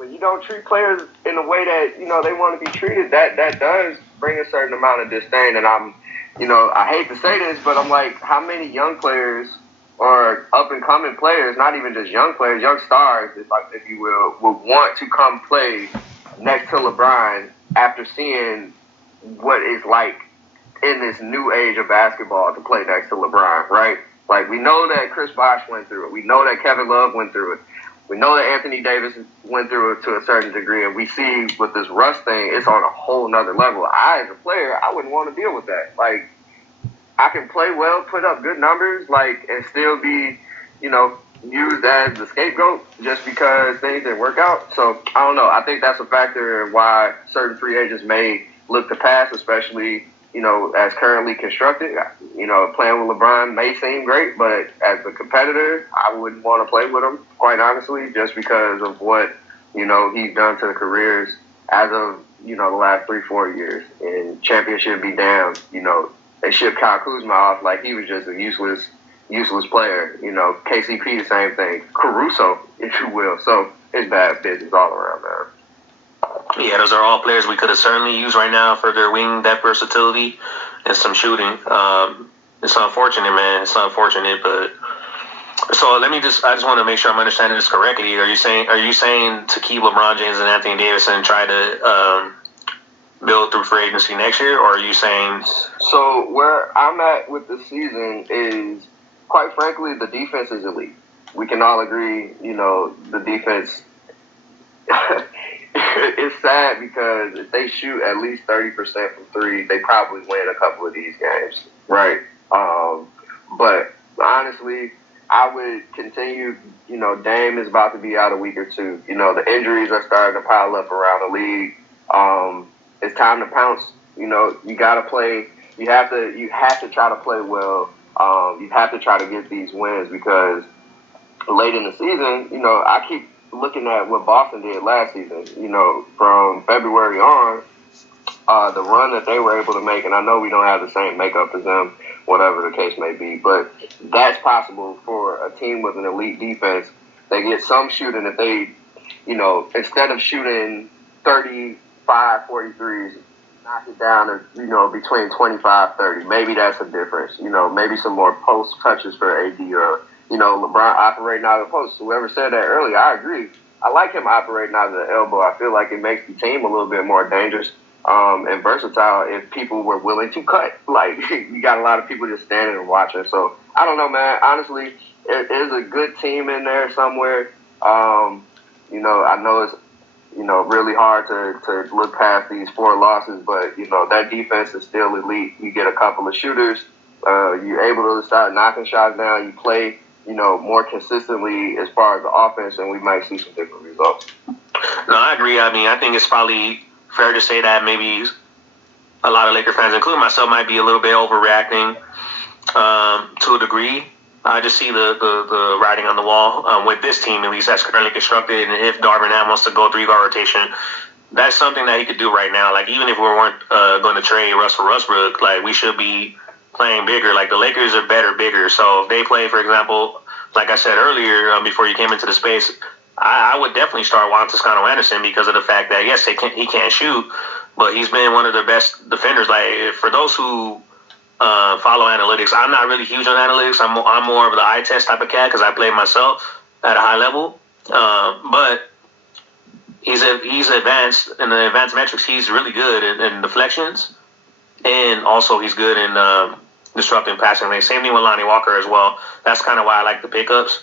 when you don't treat players in the way that they want to be treated, that does bring a certain amount of disdain. And I hate to say this, but I'm like, how many young players or up and coming players, not even just young players, young stars, if you will, would want to come play next to LeBron after seeing what it's like in this new age of basketball to play next to LeBron, right? Like, we know that Chris Bosh went through it. We know that Kevin Love went through it. We know that Anthony Davis went through it to a certain degree, and we see with this Russ thing, it's on a whole nother level. I, as a player, I wouldn't want to deal with that. Like, I can play well, put up good numbers, like, and still be, used as the scapegoat just because things didn't work out. So, I don't know. I think that's a factor in why certain free agents may look to pass, especially, as currently constructed. Playing with LeBron may seem great, but as a competitor, I wouldn't want to play with him, quite honestly, just because of what, he's done to the careers as of, the last 3-4 years. And championship be damned, they shipped Kyle Kuzma off like he was just a useless player. KCP the same thing. Caruso, if you will. So it's bad business all around, man. Yeah, those are all players we could have certainly used right now for their wing depth versatility and some shooting. It's unfortunate, man. It's unfortunate, but so I just want to make sure I'm understanding this correctly. Are you saying to keep LeBron James and Anthony Davis and try to build through free agency next year, or are you saying? So where I'm at with the season is, quite frankly, the defense is elite. We can all agree, the defense. It's sad because if they shoot at least 30% from three, they probably win a couple of these games, right? But honestly, I would continue. Dame is about to be out a week or two. The injuries are starting to pile up around the league. It's time to pounce. You gotta play. You have to try to play well. You have to try to get these wins because late in the season, I keep looking at what Boston did last season. From February on, the run that they were able to make, and I know we don't have the same makeup as them, whatever the case may be, but that's possible for a team with an elite defense. They get some shooting that they, instead of shooting 35, 43s, knock it down to, between 25, 30. Maybe that's a difference. Maybe some more post touches for AD or, LeBron operating out of the post. Whoever said that earlier, I agree. I like him operating out of the elbow. I feel like it makes the team a little bit more dangerous and versatile if people were willing to cut. Like, you got a lot of people just standing and watching. So, I don't know, man. Honestly, it is a good team in there somewhere. I know it's, really hard to look past these 4 losses, but, that defense is still elite. You get a couple of shooters. You're able to start knocking shots down. You play, more consistently as far as the offense, and we might see some different results. No, I agree. I mean, I think it's probably fair to say that maybe a lot of Laker fans, including myself, might be a little bit overreacting to a degree. I just see the writing on the wall with this team, at least that's currently constructed. And if Darvin Ham wants to go 3-guard rotation, that's something that he could do right now. Like, even if we weren't going to trade Russ for Westbrook, like, we should be playing bigger. Like, the Lakers are better, bigger. So if they play, for example, like I said earlier, before you came into the space, I would definitely start Juan Toscano-Anderson because of the fact that, yes, he can't shoot, but he's been one of the best defenders. Like, for those who follow analytics, I'm not really huge on analytics. I'm more of the eye test type of cat because I play myself at a high level. But he's advanced in the advanced metrics. He's really good in deflections, and also he's good in disrupting passing lanes. Same thing with Lonnie Walker as well. That's kind of why I like the pickups.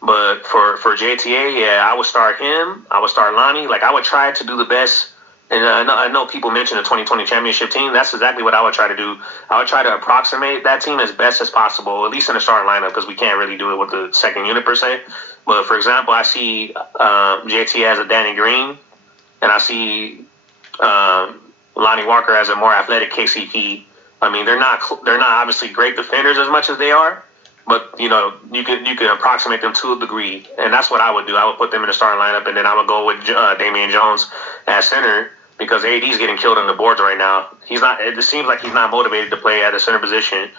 But for JTA, yeah, I would start him. I would start Lonnie. Like, I would try to do the best. And I know people mentioned the 2020 championship team. That's exactly what I would try to do. I would try to approximate that team as best as possible, at least in the starting lineup, because we can't really do it with the second unit per se. But, for example, I see JT as a Danny Green, and I see Lonnie Walker as a more athletic KCP. I mean, they're not obviously great defenders as much as they are, but you can approximate them to a degree, and that's what I would do. I would put them in the starting lineup, and then I would go with Damian Jones at center because AD's getting killed on the boards right now. He's not. It seems like he's not motivated to play at the center position.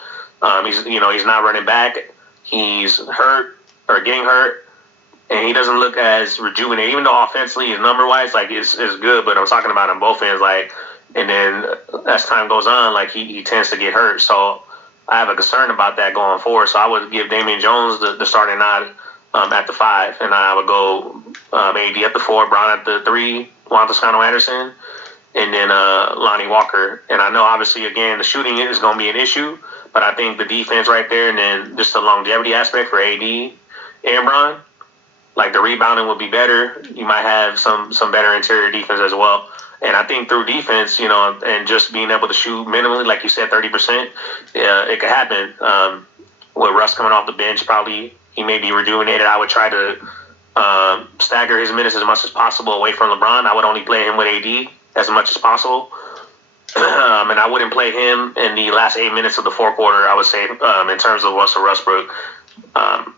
He's not running back. He's hurt or getting hurt. and he doesn't look as rejuvenated. Even though offensively, his number wise, like is good, but I'm talking about on both ends, like. And then as time goes on, like he tends to get hurt. So I have a concern about that going forward. So I would give Damian Jones the starting nod at the 5, and I would go AD at the 4, Brown at the 3, Juan Toscano Anderson, and then Lonnie Walker. And I know obviously again the shooting is going to be an issue, but I think the defense right there, and then just the longevity aspect for AD and Bron, like the rebounding would be better. You might have some better interior defense as well. And I think through defense, and just being able to shoot minimally, like you said, 30%, it could happen. With Russ coming off the bench, probably he may be rejuvenated. I would try to stagger his minutes as much as possible away from LeBron. I would only play him with AD as much as possible. And I wouldn't play him in the last 8 minutes of the fourth quarter, I would say, in terms of Russell Westbrook.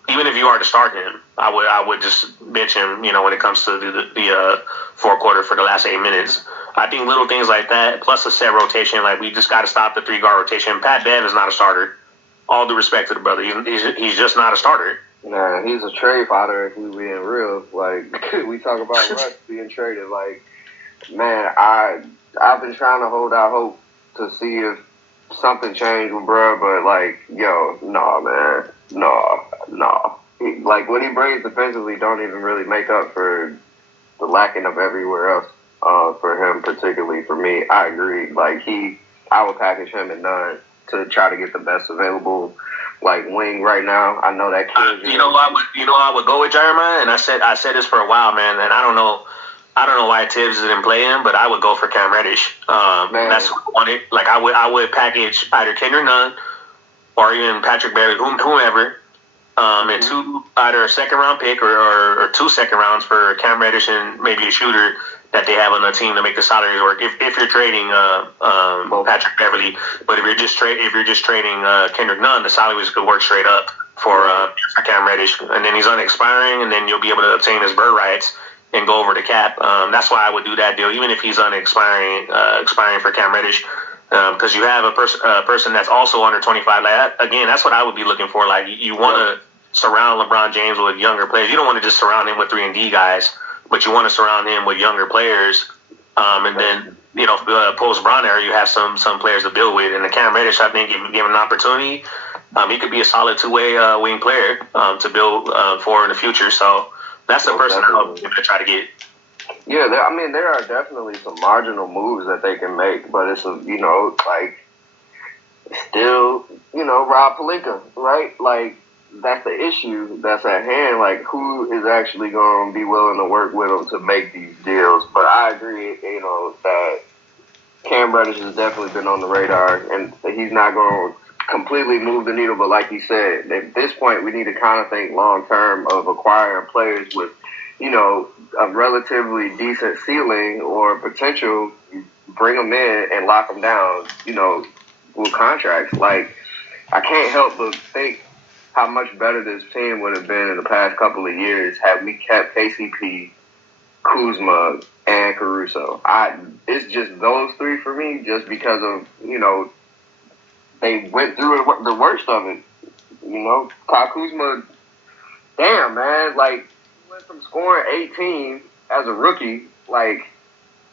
Even if you are to start him, I would just bench him, when it comes to the fourth quarter for the last 8 minutes. I think little things like that, plus a set rotation, like we just got to stop the 3-guard rotation. Pat Bev is not a starter. All due respect to the brother, he's just not a starter. Nah, he's a trade fodder if we being real. Like, we talk about Russ being traded. Like, man, I've been trying to hold out hope to see if something changed with bruh, but like, yo, nah, man. Nah. Like, what he brings defensively don't even really make up for the lacking of everywhere else. For him, particularly for me, I agree. Like, I would package him at 9 to try to get the best available, like, wing right now. I know that kid. I would go with Jeremiah, and I said this for a while, man, and I don't know why Tibbs didn't play him, but I would go for Cam Reddish. That's what I wanted. Like, I would package either Kendrick Nunn or even Patrick Beverly, whomever, and either a second round pick or 2 second rounds for Cam Reddish and maybe a shooter that they have on the team to make the salaries work. If you're trading Patrick Beverly, but if you're just trading Kendrick Nunn, the salaries could work straight up for Cam Reddish, and then he's unexpiring, and then you'll be able to obtain his bird rights and go over the cap. That's why I would do that deal, even if he's expiring for Cam Reddish. Because you have a person that's also under 25. Like, again, that's what I would be looking for. Like, you want to surround LeBron James with younger players. You don't want to just surround him with 3-and-D guys, but you want to surround him with younger players. And then, post Bron era, you have some players to build with. And the Cam Reddish, I think, if you give him an opportunity, he could be a solid 2-way wing player to build for in the future. So that's the person I would try to get. Yeah, there are definitely some marginal moves that they can make, but it's still, Rob Pelinka, right? Like, that's the issue that's at hand. Like, who is actually going to be willing to work with them to make these deals? But I agree, that Cam Reddish has definitely been on the radar, and he's not going to completely move the needle. But like you said, at this point, we need to kind of think long term of acquiring players with, a relatively decent ceiling or potential. Bring them in and lock them down, with contracts. Like, I can't help but think how much better this team would have been in the past couple of years had we kept KCP, Kuzma, and Caruso. It's just those 3 for me, just because of, they went through the worst of it. Kyle Kuzma, damn, man, like, he went from scoring 18 as a rookie, like,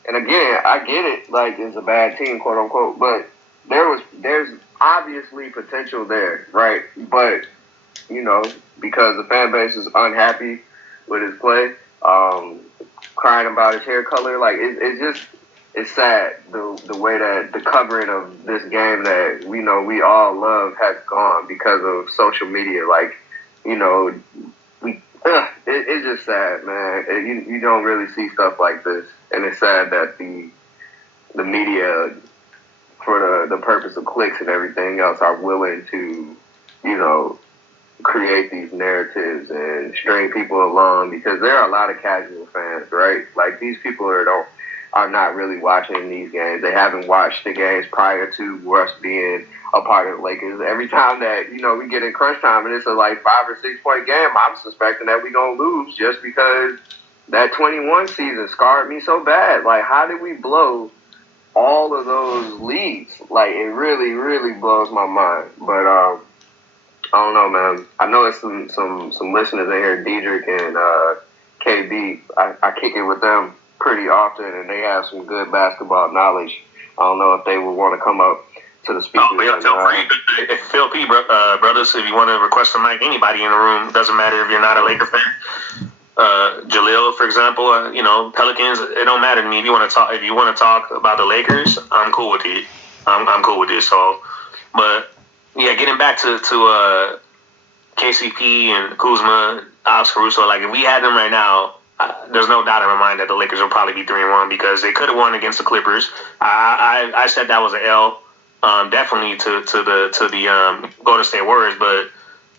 and again, I get it, like, it's a bad team, quote unquote, but there's obviously potential there, right? But, because the fan base is unhappy with his play, crying about his hair color, like, it's sad the way that the covering of this game that we all love has gone because of social media. Like, it's just sad, man. You don't really see stuff like this, and it's sad that the media, for the purpose of clicks and everything else, are willing to, create these narratives and string people along, because there are a lot of casual fans, right? Like, these people are not really watching these games. They haven't watched the games prior to us being a part of the Lakers. Every time that, we get in crunch time and it's a 5 or 6 point game, I'm suspecting that we're going to lose just because that 21 season scarred me so bad. Like, how did we blow all of those leads? Like, it really, really blows my mind. But I don't know, man. I know it's some listeners in here, Diedrich and KB. I kick it with them pretty often, and they have some good basketball knowledge. I don't know if they would want to come up to the speakers. Oh, yeah, feel free. If Phil P, brothers, if you want to request a mic, anybody in the room, doesn't matter if you're not a Laker fan. Jalil, for example, Pelicans, it don't matter to me. If you want to talk about the Lakers, I'm cool with it. I'm cool with it. So, but yeah, getting back to KCP and Kuzma, Alex Caruso, like if we had them right now, there's no doubt in my mind that the Lakers will probably be 3-1 because they could have won against the Clippers. I said that was an L, definitely to the Golden State Warriors, but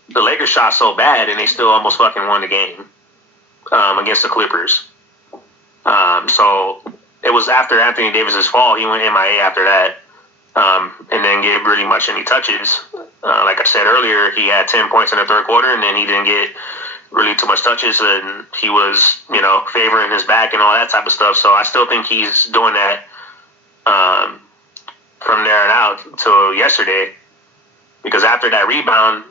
the Lakers shot so bad and they still almost fucking won the game against the Clippers. So it was after Anthony Davis's fall, he went MIA after that, and then get really much any touches. Like I said earlier, he had 10 points in the third quarter, and then he didn't get really too much touches, and he was, favoring his back and all that type of stuff. So I still think he's doing that from there on out till yesterday, because after that rebound,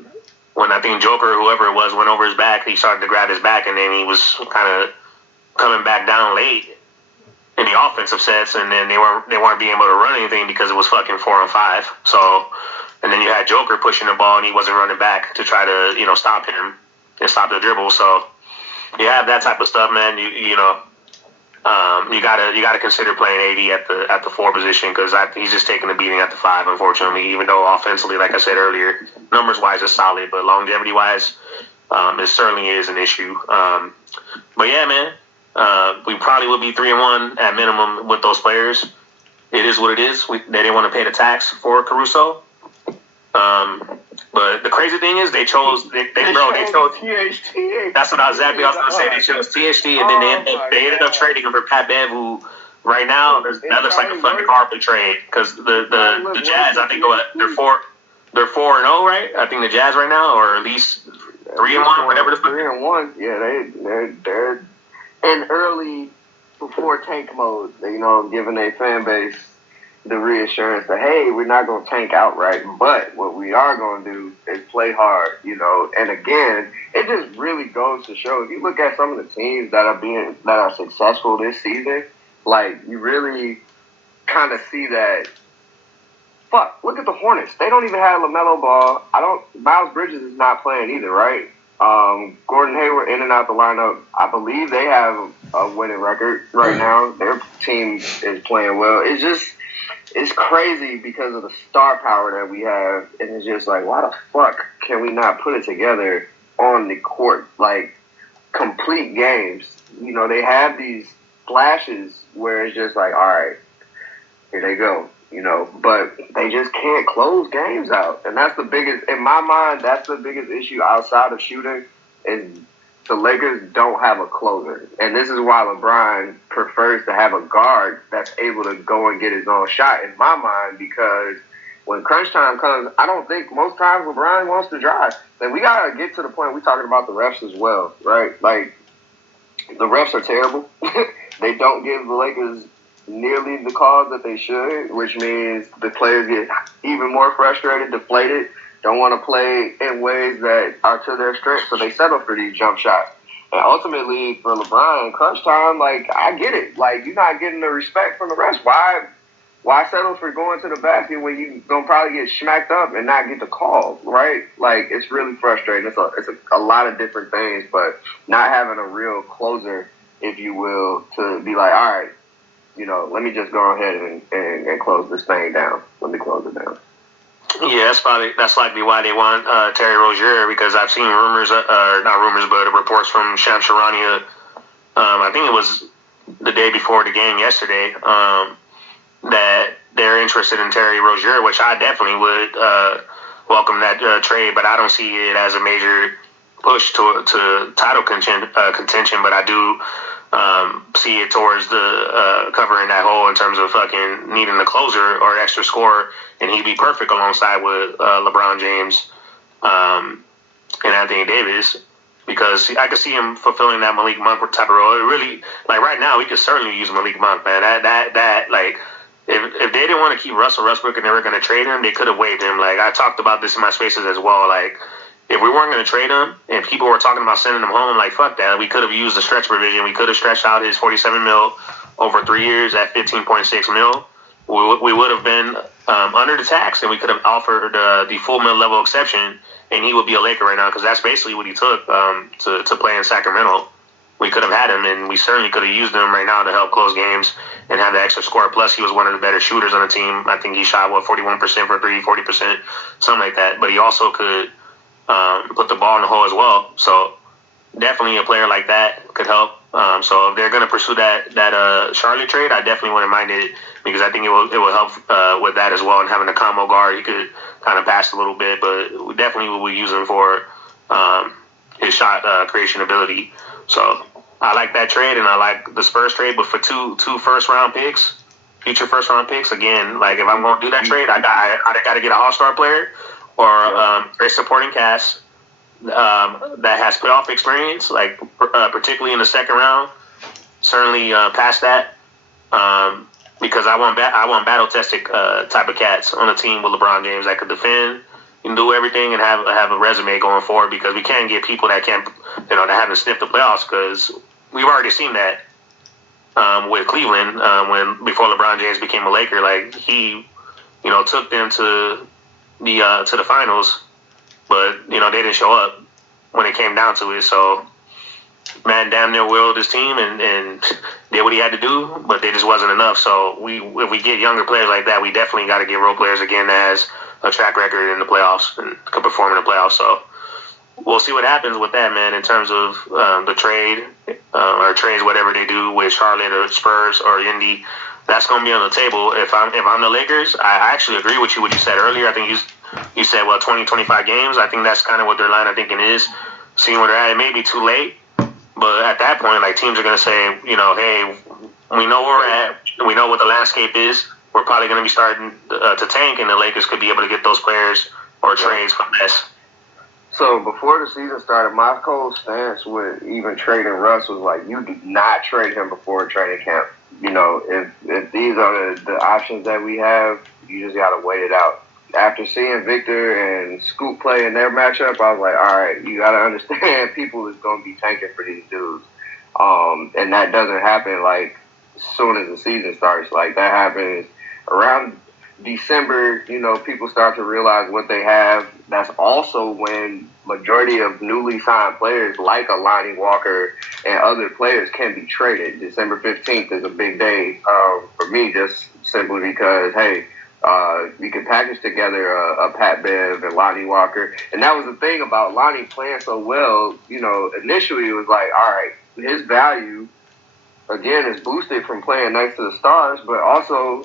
when I think Joker or whoever it was went over his back, he started to grab his back, and then he was kind of coming back down late in the offensive sets, and then they weren't being able to run anything because it was fucking 4-on-5. So, and then you had Joker pushing the ball, and he wasn't running back to try to stop him and stop the dribble. So you have that type of stuff, man. You gotta consider playing AD at the 4 position because he's just taking a beating at the 5, unfortunately. Even though offensively, like I said earlier, numbers wise it's solid, but longevity wise, it certainly is an issue. But yeah, man, we probably will be 3-1 at minimum with those players. It is what it is. They didn't want to pay the tax for Caruso. But the crazy thing is they chose THT. That's what exactly I was gonna say. They chose THT, and then they ended up trading him for Pat Bev, who right now that looks like a fucking carpet trade because the Jazz, I think they're 4-0, right? I think the Jazz right now, or at least 3-1, whatever. 3-1. Yeah, they're in early before tank mode. Giving their fan base the reassurance that, hey, we're not going to tank outright, but what we are going to do is play hard, And again, it just really goes to show, if you look at some of the teams that are successful this season, like, you really kind of see that, look at the Hornets. They don't even have LaMelo Ball. Miles Bridges is not playing either, right? Gordon Hayward in and out the lineup. I believe they have a winning record right now. Their team is playing well. It's crazy because of the star power that we have, and it's just like, why the fuck can we not put it together on the court? Like, complete games. They have these flashes where it's just like, all right, here they go, but they just can't close games out. And that's the biggest, in my mind, that's the biggest issue outside of shooting is the Lakers don't have a closer. And this is why LeBron prefers to have a guard that's able to go and get his own shot, in my mind, because when crunch time comes, I don't think most times LeBron wants to drive. And we got to get to the point, we're talking about the refs as well, right? Like, the refs are terrible. They don't give the Lakers nearly the calls that they should, which means the players get even more frustrated, deflated, don't want to play in ways that are to their strength, so they settle for these jump shots. And ultimately, for LeBron, crunch time, like, I get it. Like, you're not getting the respect from the rest. Why settle for going to the basket when you gonna probably get smacked up and not get the call, right? Like, it's really frustrating. It's a lot of different things, but not having a real closer, if you will, to be like, all right, let me just go ahead and close this thing down. Let me close it down. Yeah, that's likely why they want Terry Rozier, because I've seen rumors, not rumors, but reports from Shams Charania. I think it was the day before the game yesterday, that they're interested in Terry Rozier, which I definitely would welcome that trade, but I don't see it as a major push to title contention, but I do see it towards the covering that hole in terms of fucking needing the closer or extra scorer, and he'd be perfect alongside with LeBron James and Anthony Davis, because I could see him fulfilling that Malik Monk type of role. It really, like, right now, we could certainly use Malik Monk, man. That like, if they didn't want to keep Russell Westbrook and they were going to trade him, they could have waived him. Like, I talked about this in my spaces as well. Like, if we weren't going to trade him and people were talking about sending him home, like, fuck that. We could have used the stretch provision. We could have stretched out his $47 million over 3 years at $15.6 million. We would have been under the tax, and we could have offered the full mid-level exception, and he would be a Laker right now because that's basically what he took to play in Sacramento. We could have had him, and we certainly could have used him right now to help close games and have the extra score. Plus, he was one of the better shooters on the team. I think he shot, 41% for 3, 40%, something like that. But he also could put the ball in the hole as well. So definitely a player like that could help. So if they're going to pursue that Charlotte trade, I definitely wouldn't mind it because I think it will help with that as well. And having a combo guard, he could kind of pass a little bit, but we definitely will use him for his shot creation ability. So I like that trade, and I like the Spurs trade, but for two first-round picks, future first-round picks, again, like if I'm going to do that trade, I got to get an all-star player or a supporting cast that has playoff experience, like particularly in the second round. Certainly past that, because I want battle-tested type of cats on a team with LeBron James that could defend and do everything and have a resume going forward, because we can't get people that can't, that haven't sniffed the playoffs, because we've already seen that with Cleveland before LeBron James became a Laker. Like he, took them to the finals, but they didn't show up when it came down to it. So man damn near willed his team and did what he had to do, but it just wasn't enough. So if we get younger players like that, we definitely got to get role players again that has a track record in the playoffs and can perform in the playoffs. So we'll see what happens with that, man, in terms of the trade or trades, whatever they do with Charlotte or Spurs or Indy. That's going to be on the table. If I'm the Lakers, I actually agree with you what you said earlier. I think you said 20, 25 games. I think that's kind of what their line of thinking is. Seeing where they're at, it may be too late, but at that point, like, teams are going to say, hey, we know where we're at, we know what the landscape is. We're probably going to be starting to tank, and the Lakers could be able to get those players or trades from this. So before the season started, my whole stance with even trading Russ was like, you do not trade him before training camp. If these are the options that we have, you just got to wait it out. After seeing Victor and Scoop play in their matchup, I was like, all right, you got to understand people is going to be tanking for these dudes. And that doesn't happen like as soon as the season starts. Like that happens around December, people start to realize what they have. That's also when majority of newly signed players like a Lonnie Walker and other players can be traded. December 15th is a big day for me, just simply because, hey, we could package together a Pat Bev and Lonnie Walker. And that was the thing about Lonnie playing so well. Initially it was like, all right, his value, again, is boosted from playing next to the stars, but also,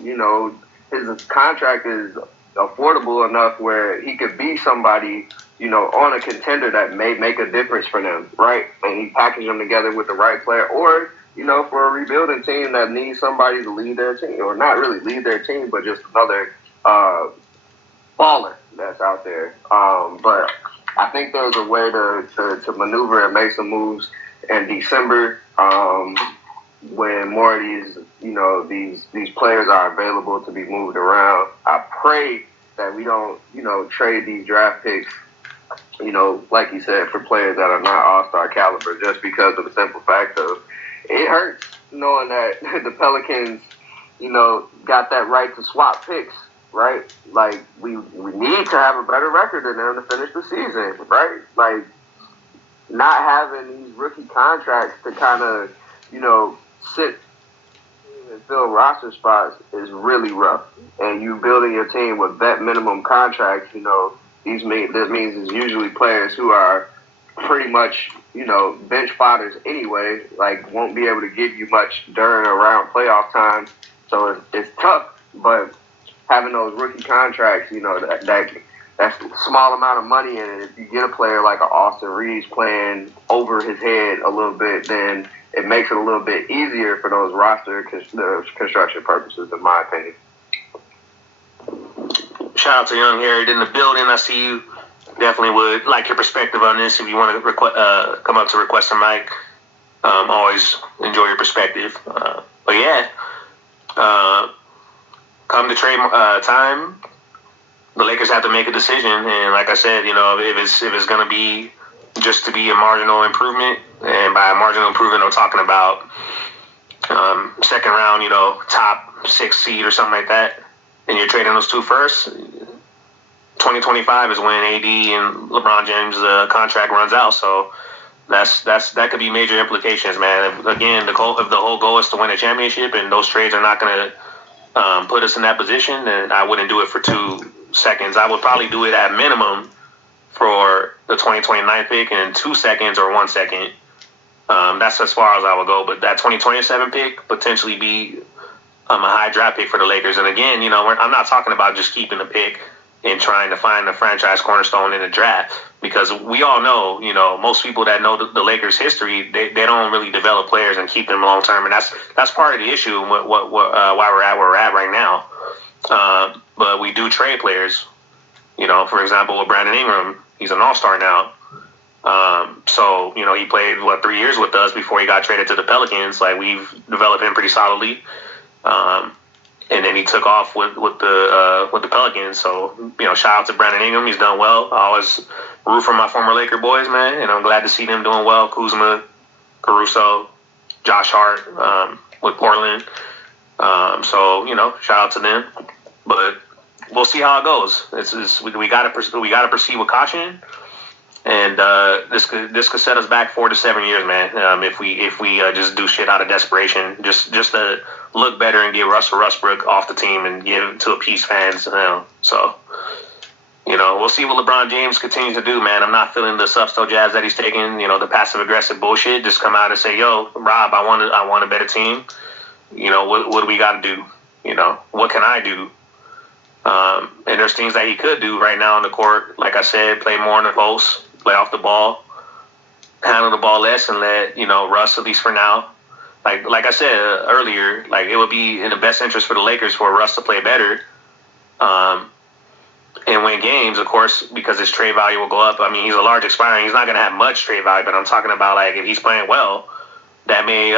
his contract is affordable enough where he could be somebody, on a contender that may make a difference for them, right? And he packaged them together with the right player, or, for a rebuilding team that needs somebody to lead their team, or not really lead their team, but just another baller that's out there. But I think there's a way to maneuver and make some moves in December, when more of these players are available to be moved around. I pray that we don't, trade these draft picks, like you said, for players that are not all-star caliber, just because of the simple fact of it hurts knowing that the Pelicans, got that right to swap picks, right? Like, we need to have a better record than them to finish the season, right? Like, not having these rookie contracts to kind of, sit and fill roster spots is really rough. And you building your team with vet minimum contracts, this means it's usually players who are pretty much, bench spotters anyway, like won't be able to give you much during or around playoff time. So it's tough, but having those rookie contracts, that's a small amount of money, and if you get a player like an Austin Reeves playing over his head a little bit, then it makes it a little bit easier for those roster construction purposes, in my opinion. Shout out to Young Harry in the building. I see you. Definitely would like your perspective on this. If you want to come up to request a mic, always enjoy your perspective. But yeah, come to trade time. the Lakers have to make a decision. And like I said, if it's going to be just to be a marginal improvement, and by a marginal improvement, I'm talking about second round, top 6 seed or something like that, and you're trading those two first. 2025 is when AD and LeBron James' contract runs out, so that could be major implications, man. Again, if the whole goal is to win a championship, and those trades are not going to put us in that position, then I wouldn't do it for 2 seconds. I would probably do it at minimum for the 2029 pick, and 2 seconds or 1 second. That's as far as I would go. But that 2027 pick potentially be a high draft pick for the Lakers. And again, I'm not talking about just keeping the pick and trying to find the franchise cornerstone in the draft, because we all know, most people that know the Lakers' history, they don't really develop players and keep them long term, and that's part of the issue. Why we're at where we're at right now. But we do trade players. For example, with Brandon Ingram, he's an all-star now. So he played 3 years with us before he got traded to the Pelicans. Like, we've developed him pretty solidly. And then he took off with the Pelicans. So, shout out to Brandon Ingram. He's done well. I always root for my former Laker boys, man, and I'm glad to see them doing well. Kuzma, Caruso, Josh Hart with Portland. So, shout out to them. But we'll see how it goes. We gotta proceed with caution. And this could set us back 4 to 7 years, man. If we just do shit out of desperation, just to look better and get Russell Westbrook off the team and give it to appease fans. So, we'll see what LeBron James continues to do, man. I'm not feeling the substo jabs that he's taking. The passive aggressive bullshit. Just come out and say, "Yo, Rob, I want a better team. What do we got to do? What can I do?" And there's things that he could do right now on the court. Like I said, play more in the post. Play off the ball, handle the ball less, and let Russ, at least for now. Like I said earlier, it would be in the best interest for the Lakers for Russ to play better, and win games, of course, because his trade value will go up. I mean, he's a large expiring. He's not going to have much trade value, but I'm talking about if he's playing well, that may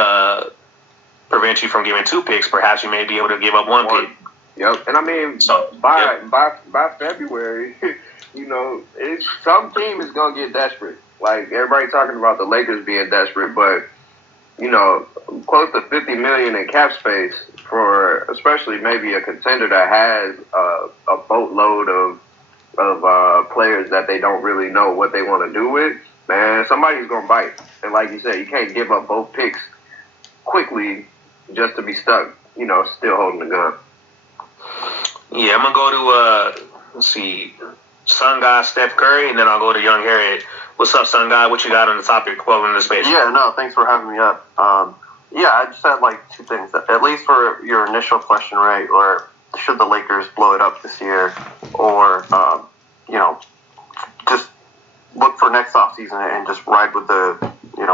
prevent you from giving 2 picks. Perhaps you may be able to give up 1 pick. Yep, and I mean, by February. Some team is gonna get desperate. Like, everybody talking about the Lakers being desperate, but close to $50 million in cap space for especially maybe a contender that has a boatload of players that they don't really know what they want to do with. Man, somebody's gonna bite. And like you said, you can't give up both picks quickly just to be stuck. Still holding the gun. Yeah, I'm gonna go to let's see. Sun Guy Steph Curry, and then I'll go to Young Harriet. What's up, Sun Guy? What you got on the topic? Welcome to the space. Yeah, no, thanks for having me up. I just had 2 things. At least for your initial question, right? Or should the Lakers blow it up this year, or just look for next offseason and just ride with the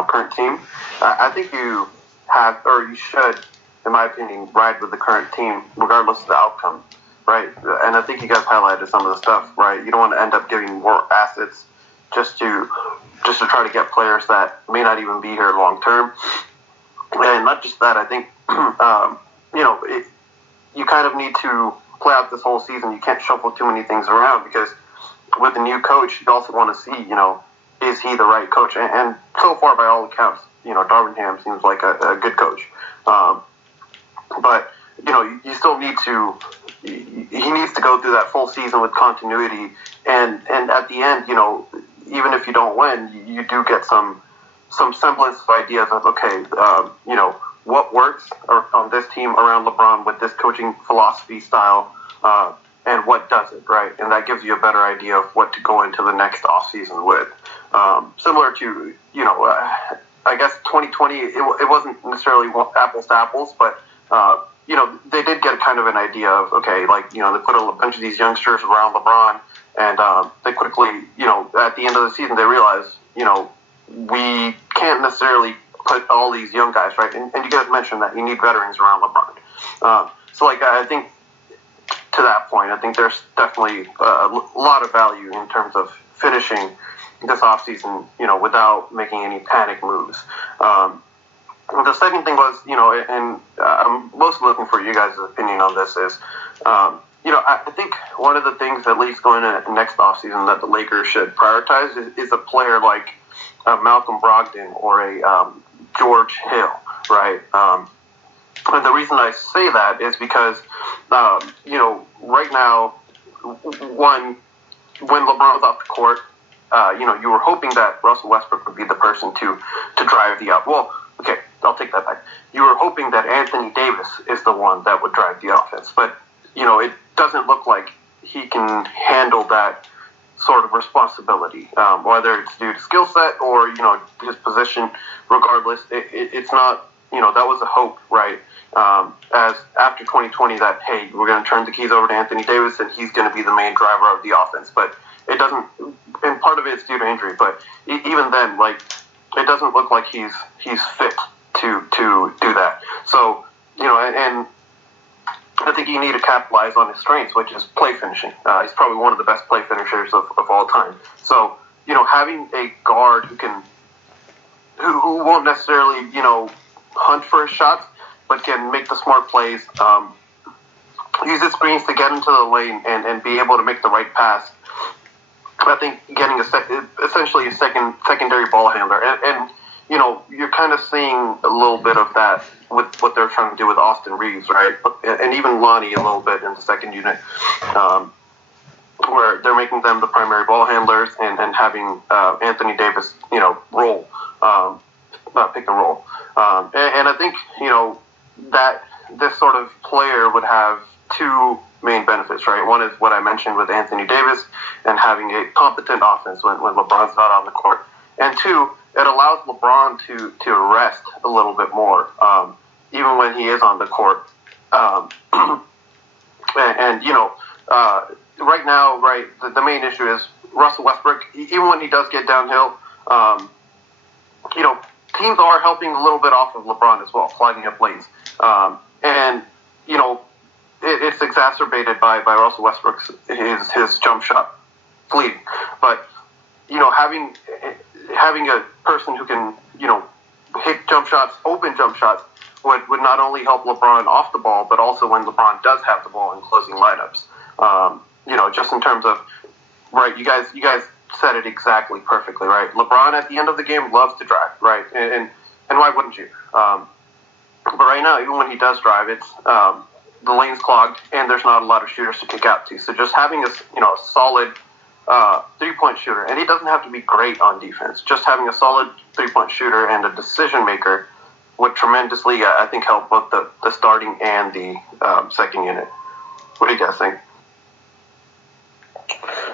current team? I think you have, or you should, in my opinion, ride with the current team regardless of the outcome. Right, and I think you guys highlighted some of the stuff. Right, you don't want to end up giving more assets just to try to get players that may not even be here long term. And not just that, I think you kind of need to play out this whole season. You can't shuffle too many things around, because with the new coach, you also want to see is he the right coach? And so far, by all accounts, Darvin Ham seems like a good coach. But you still need to. He needs to go through that full season with continuity, and at the end, even if you don't win, you do get some semblance of ideas of, okay, what works on this team around LeBron with this coaching philosophy style, and what doesn't, right? And that gives you a better idea of what to go into the next offseason with. Similar to, I guess 2020, it wasn't necessarily apples to apples, but they did get kind of an idea of, okay, they put a bunch of these youngsters around LeBron, and they quickly, at the end of the season, they realized, we can't necessarily put all these young guys, right? And you guys mentioned that you need veterans around LeBron. So, I think to that point, I think there's definitely a lot of value in terms of finishing this offseason, without making any panic moves. The second thing was, and I'm mostly looking for you guys' opinion on this, is I think one of the things, at least going into next offseason, that the Lakers should prioritize is a player like Malcolm Brogdon or a George Hill, right? And the reason I say that is because, right now, when LeBron's off the court, you were hoping that Russell Westbrook would be the person to drive the up. Well, okay, I'll take that back. You were hoping that Anthony Davis is the one that would drive the offense, but it doesn't look like he can handle that sort of responsibility, whether it's due to skill set or his position. Regardless, it's not. That was a hope, right? As after 2020, that hey, we're going to turn the keys over to Anthony Davis and he's going to be the main driver of the offense. But it doesn't, and part of it is due to injury. But even then, it doesn't look like he's fit to do that. So and I think you need to capitalize on his strengths, which is play finishing. He's probably one of the best play finishers of all time. So having a guard who won't necessarily hunt for his shots, but can make the smart plays, use his screens to get into the lane and be able to make the right pass. I think getting essentially a secondary ball handler, and you're kind of seeing a little bit of that with what they're trying to do with Austin Reeves, right? And even Lonnie a little bit in the second unit, where they're making them the primary ball handlers and having Anthony Davis, roll, pick and roll. And I think, that this sort of player would have two main benefits, right? One is what I mentioned with Anthony Davis and having a competent offense when LeBron's not on the court. And two, it allows LeBron to rest a little bit more, even when he is on the court. Right now, right, the main issue is Russell Westbrook. Even when he does get downhill, teams are helping a little bit off of LeBron as well, clogging up lanes. It's exacerbated by Russell Westbrook's his jump shot fleeting. But having a person who can hit jump shots, open jump shots, would not only help LeBron off the ball, but also when LeBron does have the ball in closing lineups. Just in terms of, right, you guys said it exactly perfectly, right? LeBron at the end of the game loves to drive, right? And why wouldn't you? But right now, even when he does drive, it's the lane's clogged and there's not a lot of shooters to kick out to. So just having a solid 3-point shooter, and he doesn't have to be great on defense. Just having a solid 3-point shooter and a decision maker would tremendously, I think, help both the starting and the second unit. What do you guys think?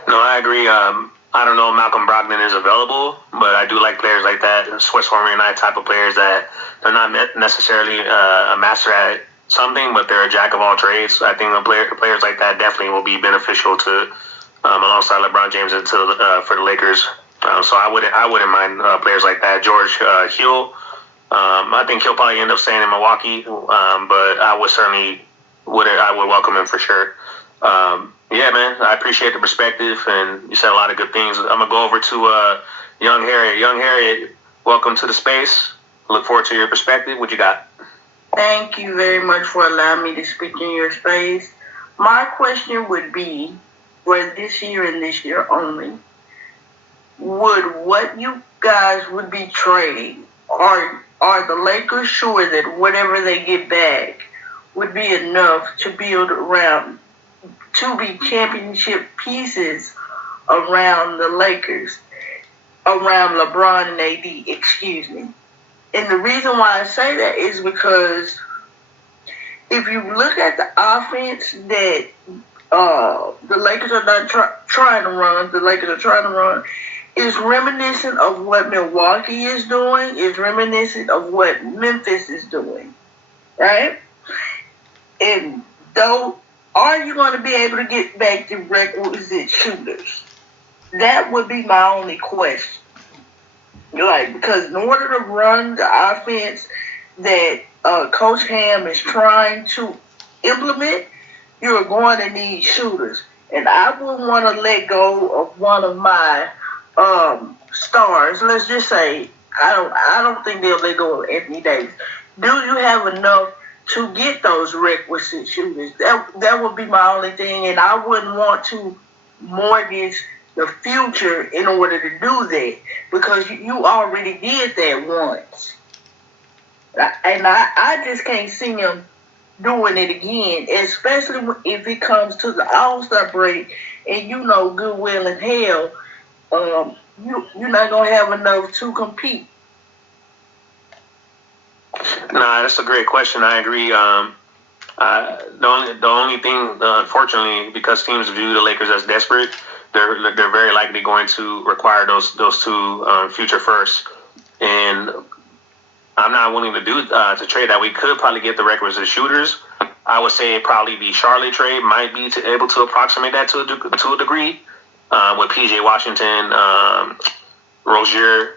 No, I agree. I don't know if Malcolm Brogdon is available, but I do like players like that, Swiss Army knife type of players that they're not necessarily a master at something, but they're a jack of all trades. I think players like that definitely will be beneficial to alongside LeBron James for the Lakers. So I wouldn't mind players like that. George Hill, I think he'll probably end up staying in Milwaukee, but I would welcome him for sure. Yeah, man, I appreciate the perspective, and you said a lot of good things. I'm gonna go over to Young Harriet. Young Harriet, welcome to the space. Look forward to your perspective. What you got? Thank you very much for allowing me to speak in your space. My question would be, for this year and this year only, would what you guys would be trading, are the Lakers sure that whatever they get back would be enough to build around, to be championship pieces around the Lakers, around LeBron and AD, excuse me. And the reason why I say that is because if you look at the offense that the Lakers are not trying to run, is reminiscent of what Milwaukee is doing, is reminiscent of what Memphis is doing, right? And though, are you going to be able to get back the requisite shooters? That would be my only question. Because in order to run the offense that Coach Ham is trying to implement, you're going to need shooters. And I wouldn't want to let go of one of my stars. Let's just say, I don't think they'll let go of Anthony Davis. Do you have enough to get those requisite shooters. That would be my only thing, and I wouldn't want to mortgage the future in order to do that, because you already did that once. And I just can't see him doing it again, especially if it comes to the All-Star break and you know good, well, and hell, you're not going to have enough to compete. Nah, that's a great question. I agree. The only thing, unfortunately, because teams view the Lakers as desperate, they're very likely going to require those two future firsts, and I'm not willing to to trade that. We could probably get the requisite shooters. I would say probably the Charlotte trade might be able to approximate that to a degree, with PJ Washington, Rozier,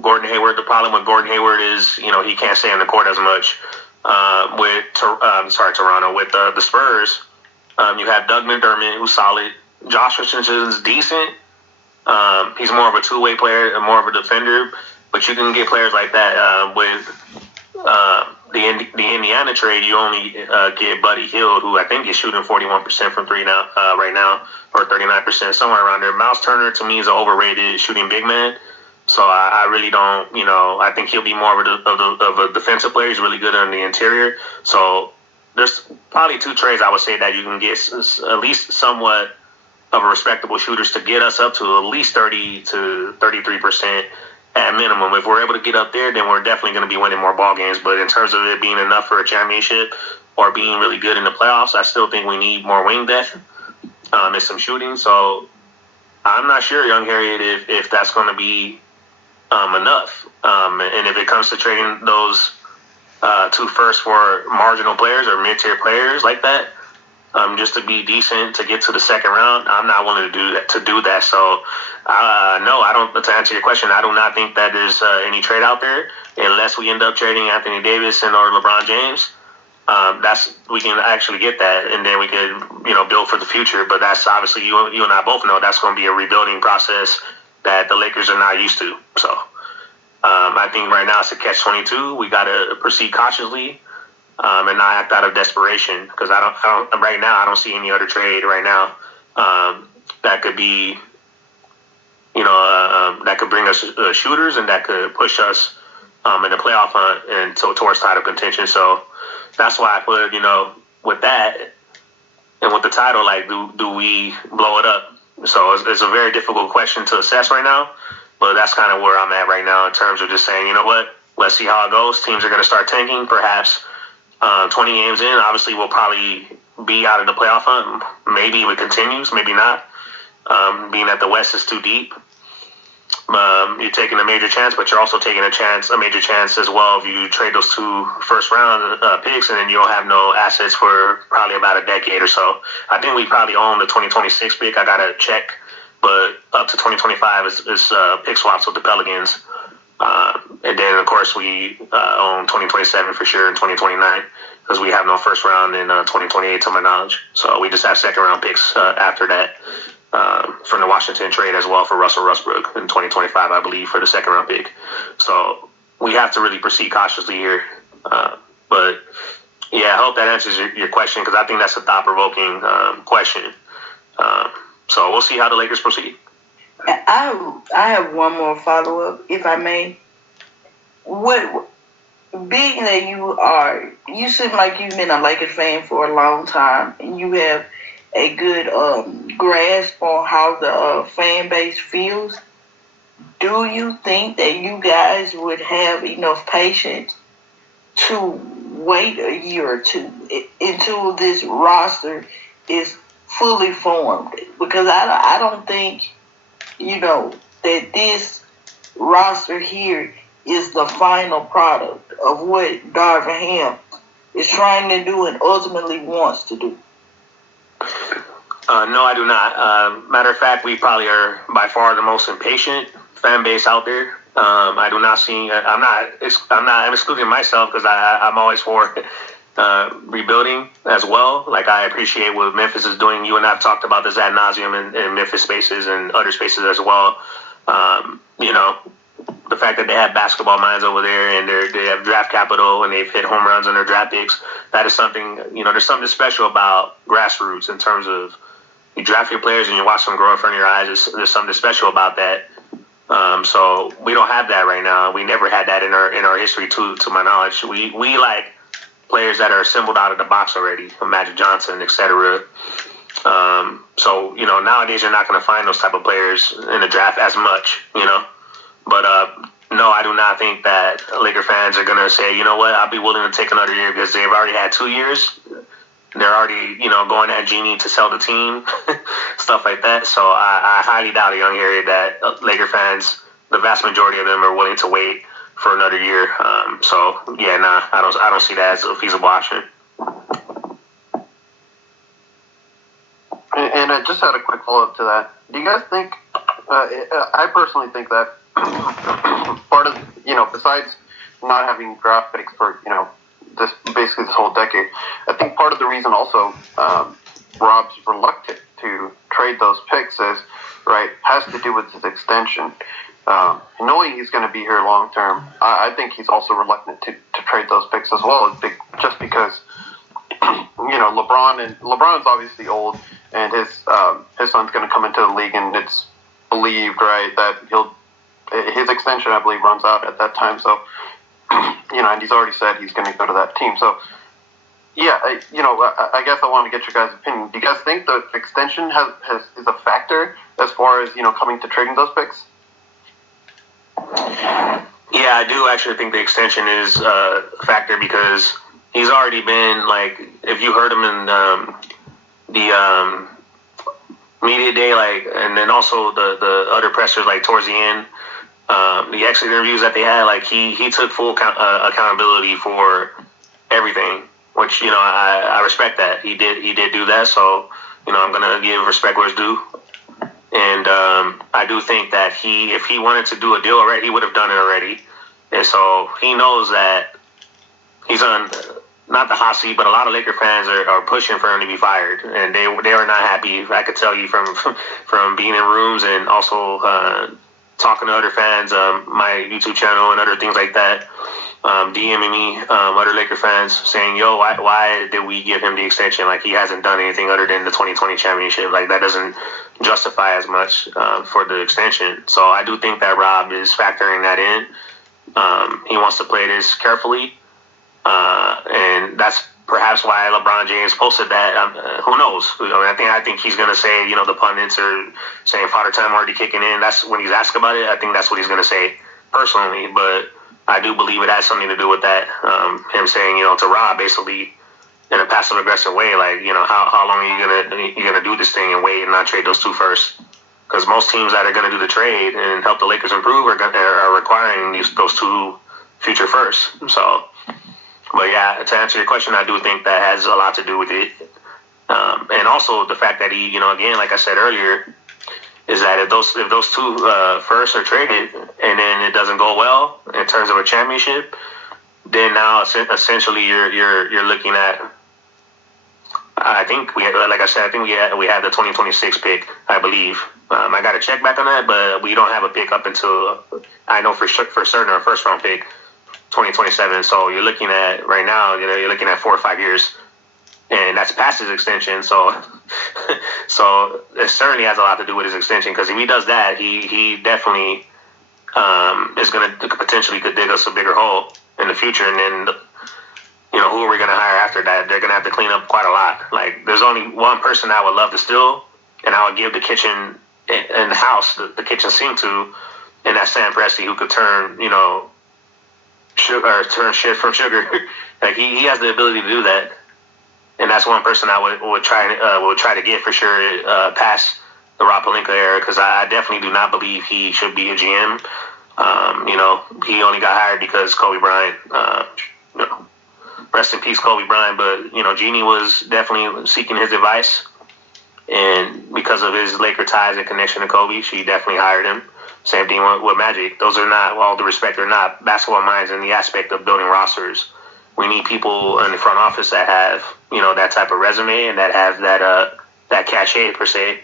Gordon Hayward. The problem with Gordon Hayward is, he can't stay on the court as much. Toronto. With the Spurs, you have Doug McDermott, who's solid. Josh Richardson's decent. He's more of a two-way player and more of a defender, but you can get players like that with the Indiana trade. You only get Buddy Hield, who I think is shooting 41% from three now, right now, or 39%, somewhere around there. Miles Turner, to me, is an overrated shooting big man. So I really don't, I think he'll be more of a defensive player. He's really good on the interior. So there's probably two trades I would say that you can get at least somewhat of a respectable shooters to get us up to at least 30 to 33% at minimum. If we're able to get up there, then we're definitely going to be winning more ball games. But in terms of it being enough for a championship or being really good in the playoffs, I still think we need more wing depth and some shooting. So I'm not sure, Young Harriet, if that's going to be enough. And if it comes to trading those two firsts for marginal players or mid-tier players like that, just to be decent to get to the second round, I'm not willing to do that. So, no, I don't. To answer your question, I do not think that there's any trade out there unless we end up trading Anthony Davis and or LeBron James. We can actually get that, and then we could build for the future. But that's obviously you and I both know that's going to be a rebuilding process that the Lakers are not used to. So I think right now it's a catch-22. We got to proceed cautiously and not act out of desperation, because right now I don't see any other trade right now that could be that could bring us shooters and that could push us in the playoff hunt and towards title contention. So that's why I put with that and with the title, like do we blow it up? So it's a very difficult question to assess right now, but that's kind of where I'm at right now in terms of just saying, let's see how it goes. Teams are going to start tanking, perhaps 20 games in. Obviously, we'll probably be out of the playoff hunt. Maybe it continues, maybe not, being that the West is too deep. You're taking a major chance, but you're also taking a major chance as well if you trade those two first-round picks, and then you don't have no assets for probably about a decade or so. I think we probably own the 2026 pick. I got to check, but up to 2025 is pick swaps with the Pelicans. And then, of course, we own 2027 for sure and 2029 because we have no first round in 2028 to my knowledge. So we just have second-round picks after that. From the Washington trade as well for Russell Westbrook in 2025, I believe, for the second-round pick. So we have to really proceed cautiously here. But, yeah, I hope that answers your question, because I think that's a thought-provoking question. So we'll see how the Lakers proceed. I have one more follow-up, if I may. Being that you seem like you've been a Lakers fan for a long time, and you have a good grasp on how the fan base feels, do you think that you guys would have enough patience to wait a year or two until this roster is fully formed? Because I don't think, that this roster here is the final product of what Darvin Ham is trying to do and ultimately wants to do. No, I do not. Matter of fact, we probably are by far the most impatient fan base out there. I do not see. I'm excluding myself because I'm always for rebuilding as well. Like, I appreciate what Memphis is doing. You and I have talked about this ad nauseum in Memphis spaces and other spaces as well. the fact that they have basketball minds over there and they have draft capital and they've hit home runs on their draft picks. That is something, there's something special about grassroots in terms of you draft your players and you watch them grow in front of your eyes. There's something special about that. So we don't have that right now. We never had that in our history, to my knowledge. We like players that are assembled out of the box already, Magic Johnson, etc. So nowadays you're not going to find those type of players in the draft as much, But no, I do not think that Laker fans are going to say, you know what, I'll be willing to take another year because they've already had 2 years. They're already, going at Genie to sell the team, stuff like that. So I highly doubt, young Harry, that Laker fans, the vast majority of them, are willing to wait for another year. I don't see that as a feasible option. And I just had a quick follow-up to that. Do you guys think, I personally think that part of, besides not having draft picks for, this whole decade, I think part of the reason also Rob's reluctant to trade those picks has to do with his extension. Knowing he's going to be here long term, I think he's also reluctant to trade those picks as well, just because LeBron's obviously old, and his son's going to come into the league, and it's believed that his extension, I believe, runs out at that time. So and he's already said he's going to go to that team. So yeah, I guess I want to get your guys' opinion. Do you guys think the extension is a factor as far as coming to trading those picks? Yeah, I do actually think the extension is a factor because he's already been, if you heard him in the media day, and then also the other pressers, towards the end, the exit interviews that they had, he took full accountability for everything, which, I respect that. He did do that, so, I'm going to give respect where it's due. And I do think that if he wanted to do a deal already, he would have done it already. And so he knows that he's on not the hot seat, but a lot of Laker fans are pushing for him to be fired, and they are not happy. I could tell you from being in rooms and also talking to other fans, my YouTube channel and other things like that, DMing me, other Laker fans saying, yo, why did we give him the extension? He hasn't done anything other than the 2020 championship. That doesn't justify as much for the extension. So I do think that Rob is factoring that in. He wants to play this carefully. And that's perhaps why LeBron James posted that. Who knows? I think he's going to say, the pundits are saying Father Time already kicking in. That's when he's asked about it. I think that's what he's going to say personally. But I do believe it has something to do with that. Him saying, to Rob, basically in a passive aggressive way, how long are you gonna do this thing and wait and not trade those two first? Because most teams that are going to do the trade and help the Lakers improve are requiring those two future firsts. So. But yeah, to answer your question, I do think that has a lot to do with it. And also the fact that he, again, like I said earlier, is that if those two firsts are traded and then it doesn't go well in terms of a championship, then now essentially you're looking at. I think we have the 2026 pick, I believe. I got to check back on that, but we don't have a pick up until I know for certain our first round pick. 2027. So you're looking at right now, you're looking at 4 or 5 years, and that's past his extension. So it certainly has a lot to do with his extension, because if he does that, he definitely is going to potentially could dig us a bigger hole in the future. And then who are we going to hire after that? They're going to have to clean up quite a lot. There's only one person I would love to steal, and I would give the kitchen in the house, the kitchen sink to, and that's Sam Presti, who could turn turn shit from sugar. He has the ability to do that, and that's one person I would try to get for sure past the Rob Pelinka era, because I definitely do not believe he should be a GM. He only got hired because Kobe Bryant. Rest in peace, Kobe Bryant. But Jeannie was definitely seeking his advice, and because of his Laker ties and connection to Kobe, she definitely hired him. Same thing with Magic. Those are not, with all due respect, they're not basketball minds in the aspect of building rosters. We need people in the front office that have, that type of resume and that have that cachet, per se,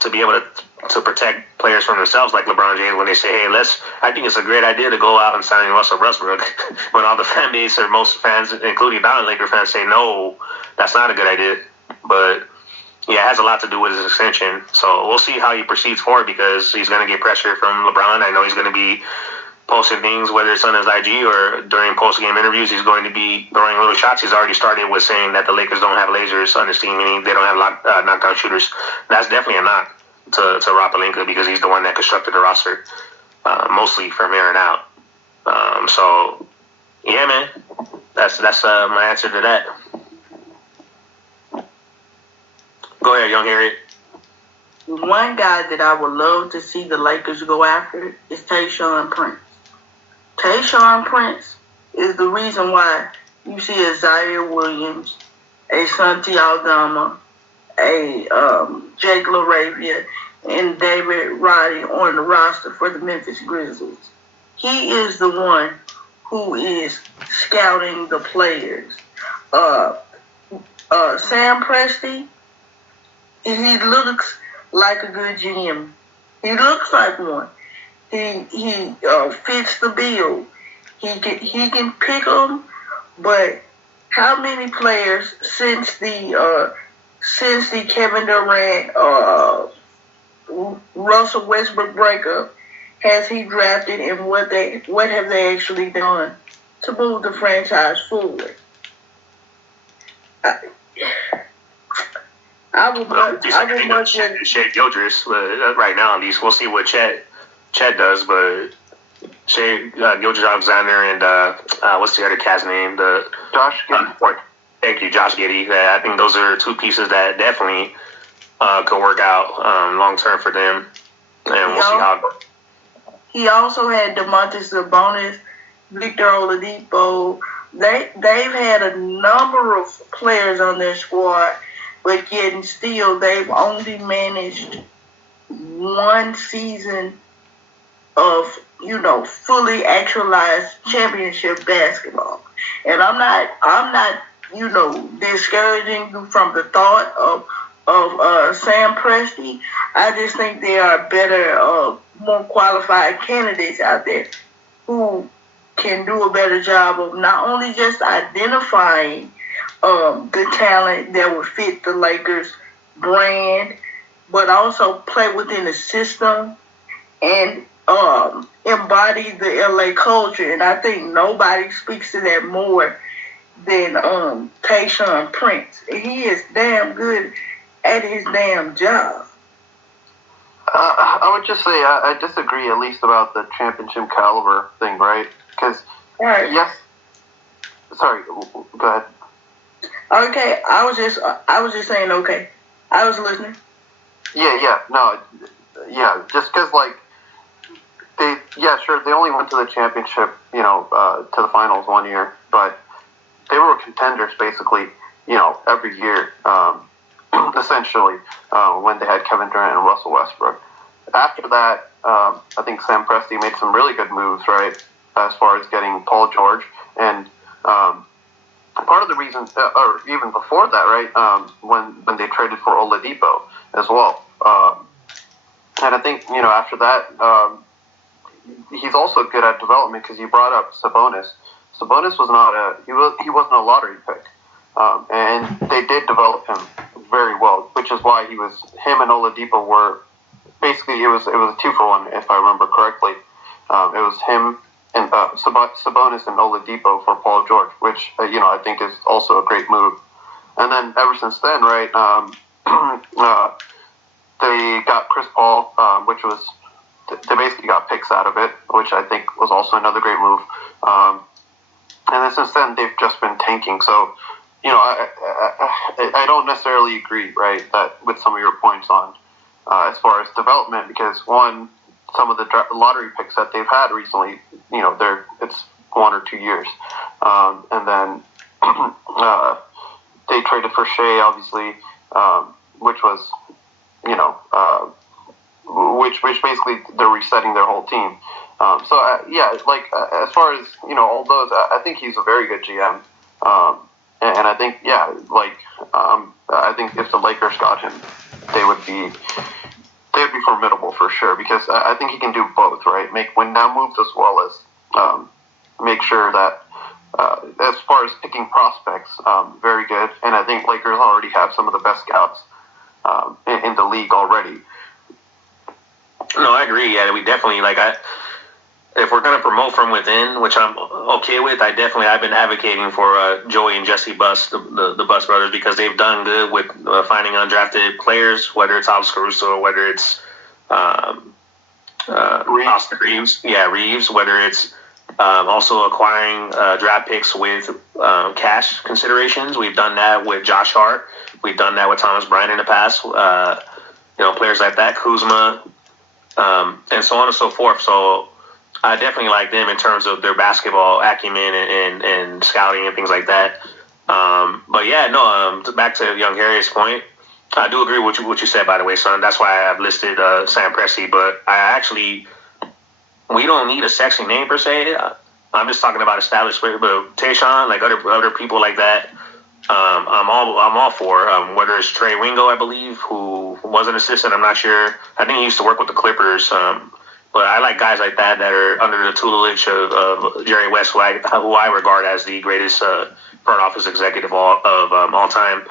to be able to to protect players from themselves, like LeBron James, when they say, "Hey, I think it's a great idea to go out and sign Russell Westbrook," when all the fan base or most fans, including non-Laker fans, say, "No, that's not a good idea." But yeah, it has a lot to do with his extension. So we'll see how he proceeds forward, because he's going to get pressure from LeBron. I know he's going to be posting things, whether it's on his IG or during post-game interviews. He's going to be throwing little shots. He's already started with saying that the Lakers don't have lasers on his team, meaning they don't have knockdown shooters. That's definitely a knock to Rob Pelinka, because he's the one that constructed the roster, mostly from here and out. So, yeah, man, that's my answer to that. Go ahead, Young Harriet. One guy that I would love to see the Lakers go after is Tayshaun Prince. Tayshaun Prince is the reason why you see a Zaire Williams, a Santi Aldama, a Jake LaRavia, and David Roddy on the roster for the Memphis Grizzlies. He is the one who is scouting the players. Sam Presti, he looks like a good GM. He looks like one. He fits the bill. He can pick them, but how many players since the Kevin Durant Russell Westbrook breakup has he drafted, and what have they actually done to move the franchise forward? I would much rather Shea Gildress, but right now at least we'll see what Chet does. But Shea Gildress-Alexander and what's the other cat's name? The Josh Giddey. Thank you, Josh Giddey. I think those are two pieces that definitely could work out long term for them, and we'll see how. He also had Domantas Sabonis, Victor Oladipo. They've had a number of players on their squad, but yet and still they've only managed one season of, fully actualized championship basketball. And I'm not, discouraging you from the thought of Sam Presti. I just think there are better, more qualified candidates out there who can do a better job of not only just identifying the talent that would fit the Lakers brand, but also play within the system and embody the LA culture. And I think nobody speaks to that more than Tayshaun Prince. He is damn good at his damn job. I would just say I disagree at least about the championship caliber thing, right? Because yes, sorry, go ahead. Okay, I was just saying. Okay, I was listening. Just because they only went to the championship, to the finals one year, but they were contenders basically, every year, essentially, when they had Kevin Durant and Russell Westbrook. After that, I think Sam Presti made some really good moves, right, as far as getting Paul George, and part of the reason, or even before that, right, when they traded for Oladipo as well. And I think, after that, he's also good at development, because you brought up Sabonis. Sabonis was he wasn't a lottery pick, and they did develop him very well, which is why him and Oladipo were basically it was a 2-for-1, if I remember correctly. It was him and Sabonis and Oladipo for Paul George, which I think is also a great move. And then ever since then, right, they got Chris Paul, which was they basically got picks out of it, which I think was also another great move. And then since then, they've just been tanking. So, I don't necessarily agree, right, that with some of your points on as far as development, because one, some of the lottery picks that they've had recently, it's 1 or 2 years, and then they traded for Shea, obviously, which was, which basically they're resetting their whole team. As far as all those, I think he's a very good GM, and I think I think if the Lakers got him, they'd be formidable for sure, because I think he can do both, right? Make win now moves as well as make sure that as far as picking prospects, very good. And I think Lakers already have some of the best scouts in the league already. No, I agree. Yeah, we definitely if we're going to promote from within, which I'm okay with, I've been advocating for Joey and Jesse Buss, the Buss brothers, because they've done good with finding undrafted players, whether it's Alex Caruso or whether it's Austin Reeves. Yeah, Reeves, whether it's also acquiring draft picks with cash considerations. We've done that with Josh Hart. We've done that with Thomas Bryant in the past. Players like that, Kuzma, and so on and so forth. So I definitely like them in terms of their basketball acumen and scouting and things like that. But yeah, no. Back to Young Harry's point, I do agree with what you said. By the way, son, that's why I've listed Sam Presti. But we don't need a sexy name per se. I'm just talking about established players. But Tayshaun, like other people like that, I'm all for. Whether it's Trey Wingo, I believe, who was an assistant. I'm not sure. I think he used to work with the Clippers. But I like guys like that are under the tutelage of Jerry West, who I regard as the greatest front office executive of all time,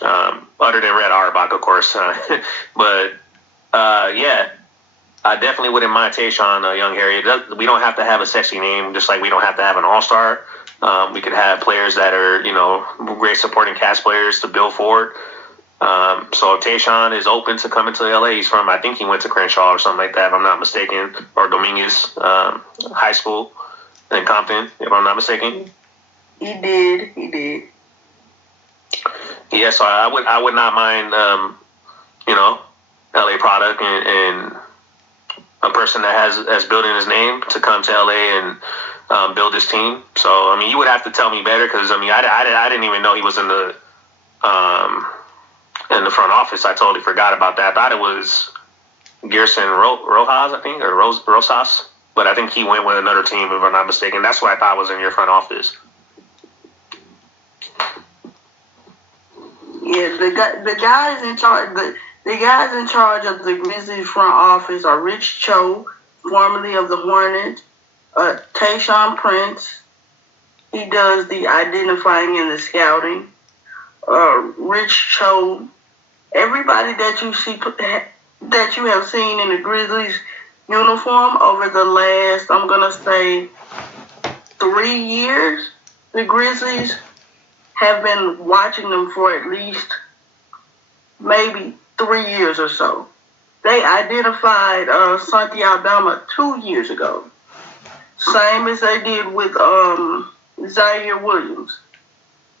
other than Red Auerbach, of course. But yeah, I definitely wouldn't mind Tayshaun, Young Harry. We don't have to have a sexy name, just like we don't have to have an all-star. We could have players that are, great supporting cast players to build forward. So if Tayshaun is open to coming to LA, I think he went to Crenshaw or something like that, if I'm not mistaken, or Dominguez High School in Compton, if I'm not mistaken. He did. Yeah, so I would not mind, LA product and a person that has building his name to come to LA and build his team. So you would have to tell me better, because I didn't even know he was in the front office. I totally forgot about that. I thought it was Gerson Rojas, I think, or Rosas, but I think he went with another team, if I'm not mistaken. That's what I thought was in your front office. Yeah, the guys in charge. The guys in charge of the Grizzlies front office are Rich Cho, formerly of the Hornets, Tayshaun Prince. He does the identifying and the scouting. Rich Cho. Everybody that you have seen in the Grizzlies uniform over the last, I'm gonna say, 3 years, the Grizzlies have been watching them for at least maybe 3 years or so. They identified Santi Aldama 2 years ago, same as they did with Zaire Williams.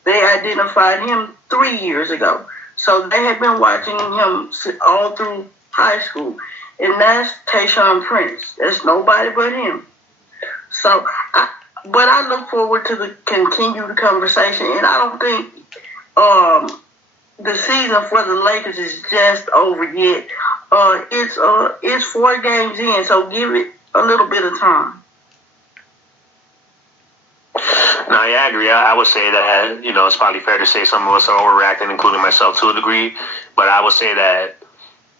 They identified him 3 years ago. So they had been watching him all through high school. And that's Tayshaun Prince. There's nobody but him. So, but I look forward to the continued conversation. And I don't think the season for the Lakers is just over yet. It's 4 games in, so give it a little bit of time. No, yeah, I agree. I would say that, it's probably fair to say some of us are overreacting, including myself to a degree. But I would say that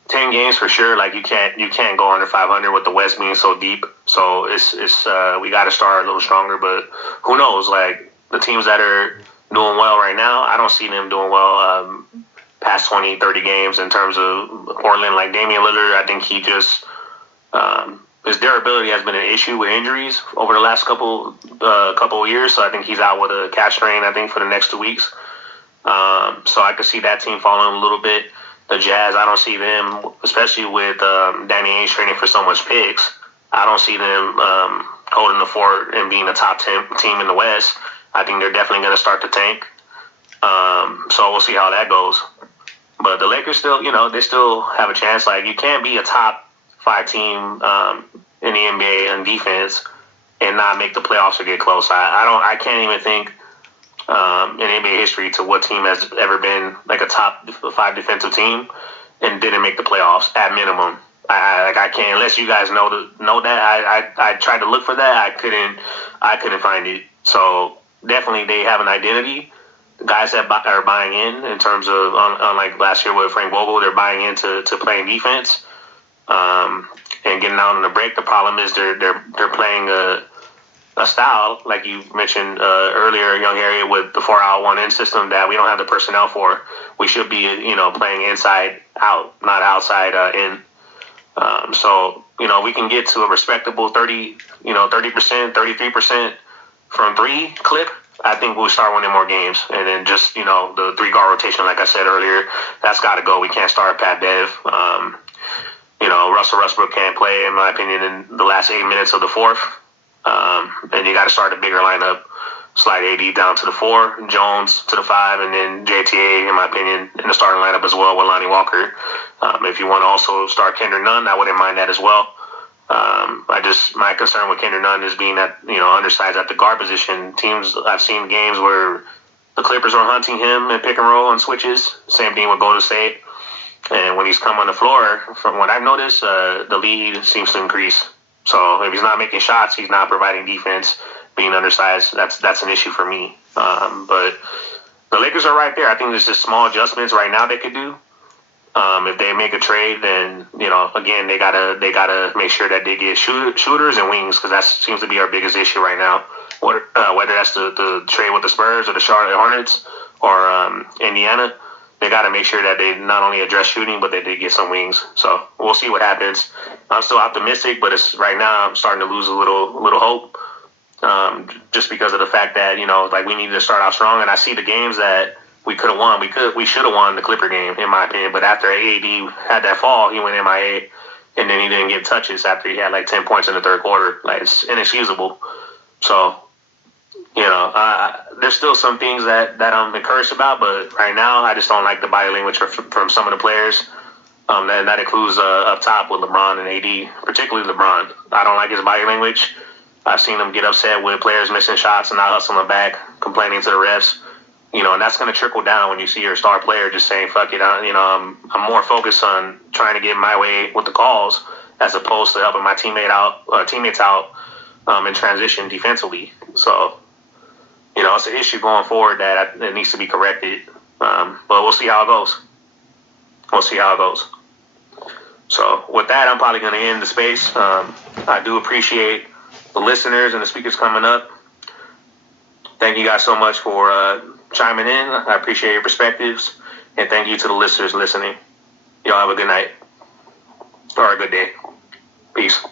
10 games for sure. Like you can't go under 500 with the West being so deep. So it's we got to start a little stronger. But who knows? Like the teams that are doing well right now, I don't see them doing well past 20, 30 games in terms of Portland. Like Damian Lillard, I think he just his durability has been an issue with injuries over the last couple of years. So I think he's out with a calf strain, I think, for the next 2 weeks. So I could see that team falling a little bit. The Jazz, I don't see them, especially with Danny Ainge trading for so much picks, I don't see them holding the fort and being a top 10 team in the West. I think they're definitely going to start to tank. So we'll see how that goes. But the Lakers still, they still have a chance. Like, you can't be a top 5 team in the NBA in defense and not make the playoffs or get close. I can't even think in NBA history to what team has ever been like a top 5 defensive team and didn't make the playoffs at minimum. I can't, unless you guys know that. I tried to look for that. I couldn't find it. So definitely they have an identity. The guys that are buying in terms of, unlike last year with Frank Vogel, they're buying into playing defense. and getting out on the break. The problem is they're playing a style, like you mentioned earlier, Young Harry, with the 4-out-1-in system that we don't have the personnel for. We should be, playing inside out, not outside in. So, we can get to a respectable 30%, 33% from three clip. I think we'll start winning more games. And then just, the 3-guard rotation, like I said earlier, that's got to go. We can't start Pat Bev. Russell Westbrook can't play, in my opinion, in the last 8 minutes of the fourth. And you got to start a bigger lineup. Slide AD down to the 4, Jones to the 5, and then JTA, in my opinion, in the starting lineup as well with Lonnie Walker. If you want to also start Kendrick Nunn, I wouldn't mind that as well. My concern with Kendrick Nunn is being that, undersized at the guard position. I've seen games where the Clippers are hunting him in pick and roll and switches. Same thing with Golden State. And when he's come on the floor, from what I've noticed, the lead seems to increase. So if he's not making shots, he's not providing defense. Being undersized, that's an issue for me. But the Lakers are right there. I think there's just small adjustments right now they could do. If they make a trade, then again they gotta make sure that they get shooters and wings, because that seems to be our biggest issue right now. Whether that's the trade with the Spurs or the Charlotte Hornets or Indiana, they got to make sure that they not only address shooting, but that they get some wings. So we'll see what happens. I'm still optimistic, but it's right now I'm starting to lose a little hope, just because of the fact that we need to start out strong. And I see the games that we could have won. We should have won the Clipper game, in my opinion. But after AAD had that fall, he went MIA, and then he didn't get touches after he had like 10 points in the third quarter. Like, it's inexcusable. So there's still some things that I'm encouraged about, but right now I just don't like the body language from some of the players. That includes up top with LeBron and AD, particularly LeBron. I don't like his body language. I've seen him get upset with players missing shots and not hustling back, complaining to the refs. And that's going to trickle down when you see your star player just saying, fuck it. I'm more focused on trying to get my way with the calls as opposed to helping my teammates out in transition defensively. So, it's an issue going forward that needs to be corrected. But we'll see how it goes. So with that, I'm probably going to end the space. I do appreciate the listeners and the speakers coming up. Thank you guys so much for chiming in. I appreciate your perspectives. And thank you to the listeners listening. Y'all have a good night or a good day. Peace.